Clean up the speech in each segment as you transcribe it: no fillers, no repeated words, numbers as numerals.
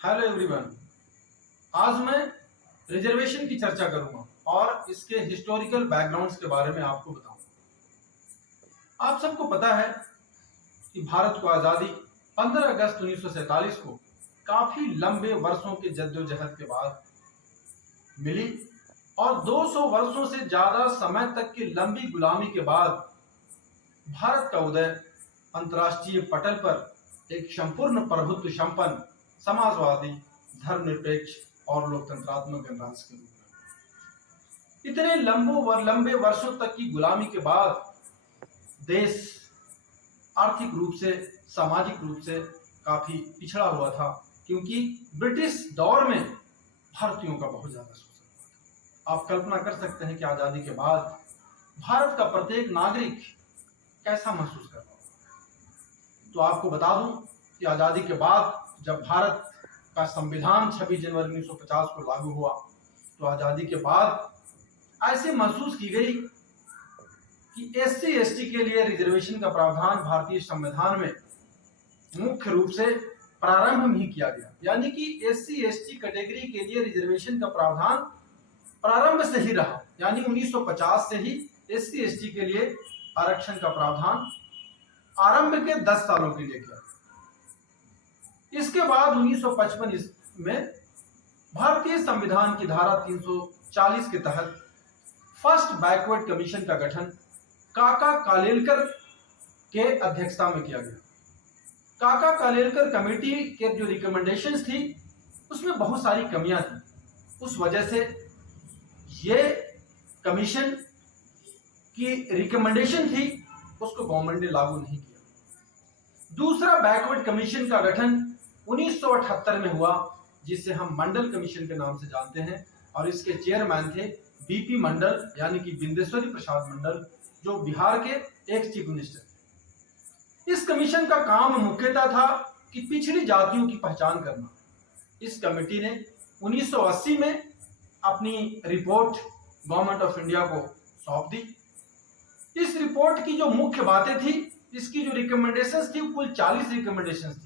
Hello everyone. आज मैं reservation की चर्चा करूंगा और इसके हिस्टोरिकल बैकग्राउंड्स के बारे में आपको बताऊंगा। आप सबको पता है कि भारत को आज़ादी 15 अगस्त 1947 को काफी लंबे वर्षों के जद्दोजहद के बाद मिली और 200 वर्षों से ज्यादा समय तक की लंबी गुलामी के बाद भारत का उदय अंतर्राष्ट्रीय पटल पर एक संपूर्ण प्रभुत्व संपन्न समाजवादी धर्मनिरपेक्ष और लोकतंत्रात्मक गणराज्य के रूप में। इतने लंबे वर्षों तक की गुलामी के बाद देश आर्थिक रूप से सामाजिक रूप से काफी पिछड़ा हुआ था, क्योंकि ब्रिटिश दौर में भारतीयों का बहुत ज्यादा शोषण हुआ था। आप कल्पना कर सकते हैं कि आजादी के बाद भारत का प्रत्येक नागरिक कैसा महसूस कर रहा होगा। तो आपको बता दूं कि आजादी के बाद जब भारत का संविधान 26 जनवरी 1950 को लागू हुआ, तो आजादी के बाद ऐसे महसूस की गई कि एससी एसटी के लिए रिजर्वेशन का प्रावधान भारतीय संविधान में मुख्य रूप से प्रारंभ ही किया गया। यानी कि एससी एसटी कैटेगरी के लिए रिजर्वेशन का प्रावधान प्रारंभ से ही रहा, यानी 1950 से ही एससी एसटी के लिए आरक्षण का प्रावधान आरंभ के 10 सालों के लिए किया। इसके बाद 1955 में भारतीय संविधान की धारा 340 के तहत फर्स्ट बैकवर्ड कमीशन का गठन काका कालेलकर के अध्यक्षता में किया गया। काका कालेलकर कमेटी के जो रिकमेंडेशंस थी उसमें बहुत सारी कमियां थी। उस वजह से ये कमीशन की रिकमेंडेशन थी उसको गवर्नमेंट ने लागू नहीं किया। दूसरा बैकवर्ड कमीशन का गठन 1978 में हुआ, जिसे हम मंडल कमीशन के नाम से जानते हैं, और इसके चेयरमैन थे बीपी मंडल, यानी कि बिंदेश्वरी प्रसाद मंडल, जो बिहार के एक्स चीफ मिनिस्टर थे। इस कमीशन का काम मुख्यतः था कि पिछड़ी जातियों की पहचान करना। इस कमेटी ने 1980 में अपनी रिपोर्ट गवर्नमेंट ऑफ इंडिया को सौंप दी। इस रिपोर्ट की जो मुख्य बातें थी, इसकी जो रिकमेंडेशंस थी, कुल 40 रिकमेंडेशंस थी।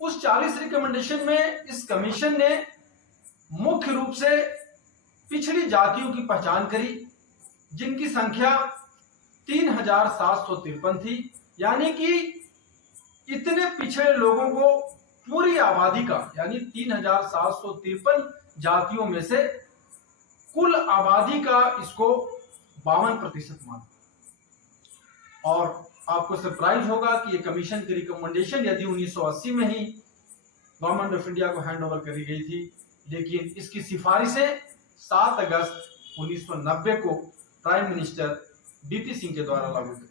उस 40 रिकमेंडेशन में इस कमीशन ने मुख्य रूप से पिछड़ी जातियों की पहचान करी, जिनकी संख्या 3753 थी। यानी कि इतने पिछड़े लोगों को पूरी आबादी का, यानी 3753 जातियों में से कुल आबादी का इसको 52% माना। और आपको सरप्राइज होगा कि ये कमीशन की रिकमेंडेशन यदि 1980 में ही गवर्नमेंट ऑफ इंडिया को हैंड ओवर करी गई थी, लेकिन इसकी सिफारिशें 7 अगस्त 1990 को प्राइम मिनिस्टर बीपी सिंह के द्वारा लागू की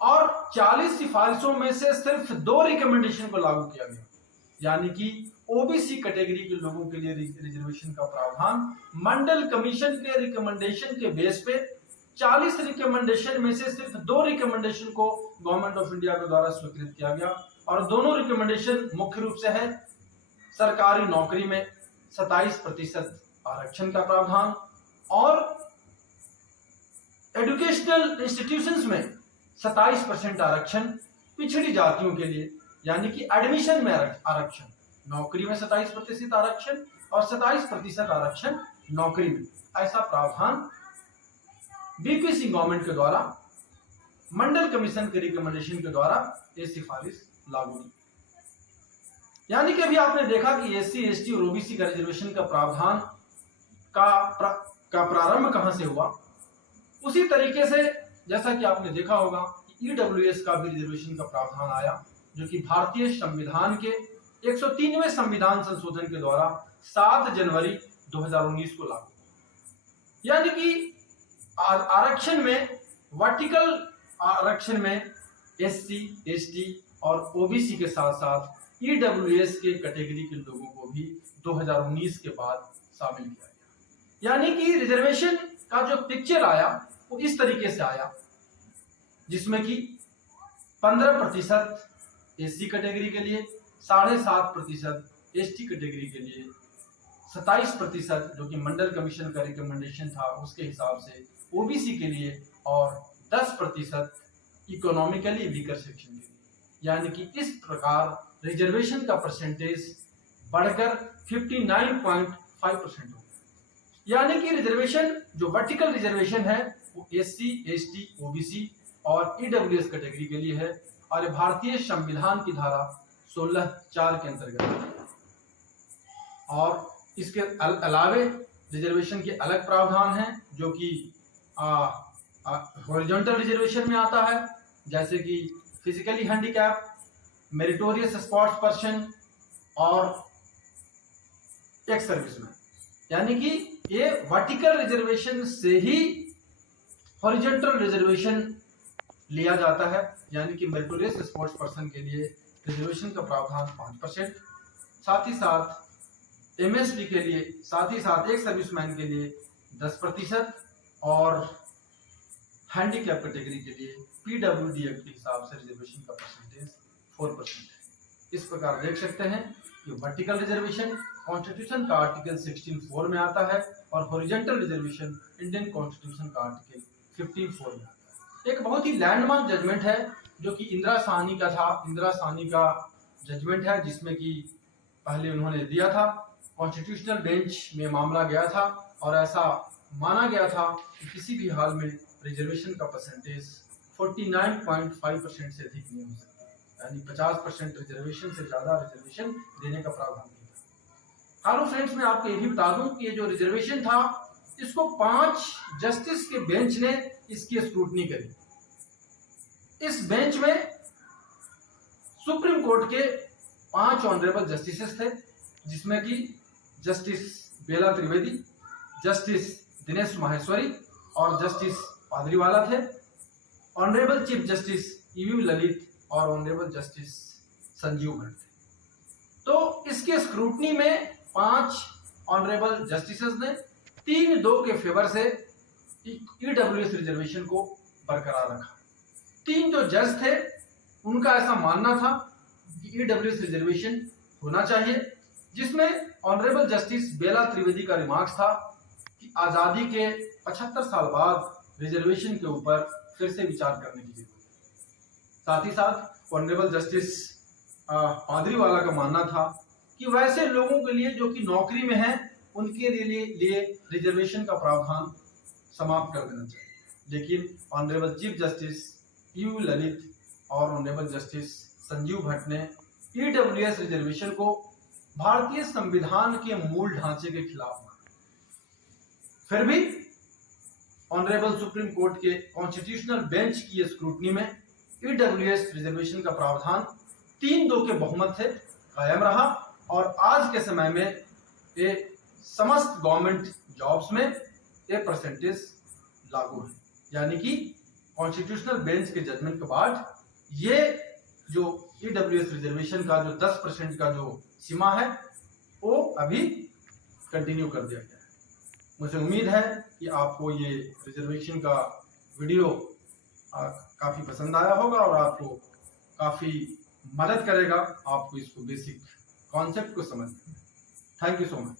और 40 सिफारिशों में से सिर्फ 2 रिकमेंडेशन को लागू किया गया। यानी कि ओबीसी कैटेगरी के लोगों के लिए रिजर्वेशन का प्रावधान मंडल कमीशन के रिकमेंडेशन के बेस पे 40 रिकमेंडेशन में से सिर्फ 2 रिकमेंडेशन को गवर्नमेंट ऑफ इंडिया के द्वारा स्वीकृत किया गया। और दोनों रिकमेंडेशन मुख्य रूप से है सरकारी नौकरी में 27% आरक्षण का प्रावधान और एजुकेशनल इंस्टीट्यूशंस में 27% आरक्षण पिछड़ी जातियों के लिए, यानी कि एडमिशन में आरक्षण, नौकरी में 27% आरक्षण और 27% आरक्षण नौकरी में। ऐसा प्रावधान बीपी सिंह गवर्नमेंट के द्वारा मंडल कमीशन के रिकमेंडेशन के द्वारा ये सिफारिश लागू की। यानी कि अभी आपने देखा कि एससी एसटी और ओबीसी का रिजर्वेशन का प्रावधान का प्रारंभ कहां से हुआ। उसी तरीके से जैसा कि आपने देखा होगा कि ईडब्ल्यूएस का भी रिजर्वेशन का प्रावधान आया, जो कि भारतीय संविधान के 103वें संविधान संशोधन के द्वारा 7 जनवरी 2019 को लागू। यानी कि आरक्षण में, वर्टिकल आरक्षण में एससी एसटी और ओबीसी के साथ साथ ईडब्ल्यूएस के कैटेगरी के लोगों को भी 2019 के बाद शामिल किया गया। यानी कि रिजर्वेशन का जो पिक्चर आया वो इस तरीके से आया, जिसमें कि 15% एससी कैटेगरी के लिए, 7.5% एसटी कैटेगरी के लिए, 27% जो कि मंडल कमीशन का रिकमेंडेशन था उसके हिसाब से ओबीसी के लिए, और 10% इकोनॉमिकली वीकर सेक्शन के लिए। यानी कि इस प्रकार रिजर्वेशन का परसेंटेज बढ़कर 59.5% हो। यानी कि रिजर्वेशन जो वर्टिकल रिजर्वेशन है वो SC, ST, OBC और EWS कैटेगरी के लिए है और ये भारतीय संविधान की धारा 16(4) के अंतर्गत है। और इसके अलावे रिजर्वेशन के अलग प्रावधान हैं जो कि हॉरिजॉन्टल रिजर्वेशन में आता है, जैसे कि physically handicap, meritorious sports person और एक्स सर्विसमैन। यानी कि ये वर्टिकल रिजर्वेशन से ही हॉरिजॉन्टल रिजर्वेशन लिया जाता है। यानी कि मेरिटोरियस स्पोर्ट्स पर्सन के लिए रिजर्वेशन का प्रावधान 5%, साथ ही साथ MSP के लिए, साथ ही साथ एक सर्विसमैन के लिए 10% और हैंडीकैप कैटेगरी के लिए PWD एक्ट के हिसाब से रिजर्वेशन का परसेंटेज 4% है। इस प्रकार देख सकते हैं कि वर्टिकल रिजर्वेशन कॉन्स्टिट्यूशन का आर्टिकल 16(4) में आता है और हॉरिजॉन्टल रिजर्वेशन इंडियन कॉन्स्टिट्यूशन का आर्टिकल 15(4) में आता है। एक बहुत ही लैंडमार्क जजमेंट है जो कि इंदिरा साहनी का था। इंदिरा साहनी का जजमेंट है जिसमें कि पहले उन्होंने दिया था, कॉन्स्टिट्यूशनल बेंच में मामला गया था और ऐसा माना गया था कि किसी भी हाल में रिजर्वेशन का परसेंटेज 49.5% से अधिक नहीं हो सकता, यानी 50% रिजर्वेशन से ज्यादा रिजर्वेशन देने का प्रावधान नहीं था। हेलो फ्रेंड्स, मैं आपको ये भी बता दूं कि ये जो रिजर्वेशन था इसको 5 जस्टिस के बेंच ने इसकी स्क्रूटनी करी। इस बेंच में सुप्रीम कोर्ट के 5 ऑनरेबल जस्टिसेस थे, जिसमें कि जस्टिस बेला त्रिवेदी, जस्टिस दिनेश माहेश्वरी और जस्टिस पादरीवाला थे। Honourable chief justice EV Lalit और ऑनरेबल जस्टिस संजीव भट्ट थे। तो इसके स्क्रूटनी में 5 ऑनरेबल जस्टिसेस ने 3-2 के फेवर से EWS रिजर्वेशन को बरकरार रखा। 3 जो जज थे उनका ऐसा मानना था कि EWS रिजर्वेशन होना चाहिए, जिसमें ऑनरेबल जस्टिस बेला त्रिवेदी का रिमार्क्स था कि आजादी के 75 साल बाद रिजर्वेशन के ऊपर फिर से विचार करने की जरूरत है। साथ ही साथ ऑनरेबल जस्टिस पादरीवाला का मानना था कि वैसे लोगों के लिए जो कि नौकरी में हैं उनके लिए रिजर्वेशन का प्रावधान समाप्त कर देना चाहिए। लेकिन honourable chief justice EV Lalit और ऑनरेबल जस्टिस संजीव भट्ट ने EWS रिजर्वेशन को भारतीय संविधान के मूल ढांचे के खिलाफ माना। फिर भी ऑनरेबल सुप्रीम कोर्ट के कॉन्स्टिट्यूशनल बेंच की स्क्रूटनी में EWS रिजर्वेशन का प्रावधान 3-2 के बहुमत से कायम रहा और आज के समय में ये समस्त गवर्नमेंट जॉब्स में ये परसेंटेज लागू है। यानी कि कॉन्स्टिट्यूशनल बेंच के जजमेंट के बाद ये जो EWS रिजर्वेशन का जो 10% का जो सीमा है वो अभी कंटिन्यू कर दिया गया है। मुझे उम्मीद है कि आपको ये रिजर्वेशन का वीडियो काफ़ी पसंद आया होगा और आपको काफ़ी मदद करेगा आपको इसको बेसिक कॉन्सेप्ट को समझने में। Thank you so much.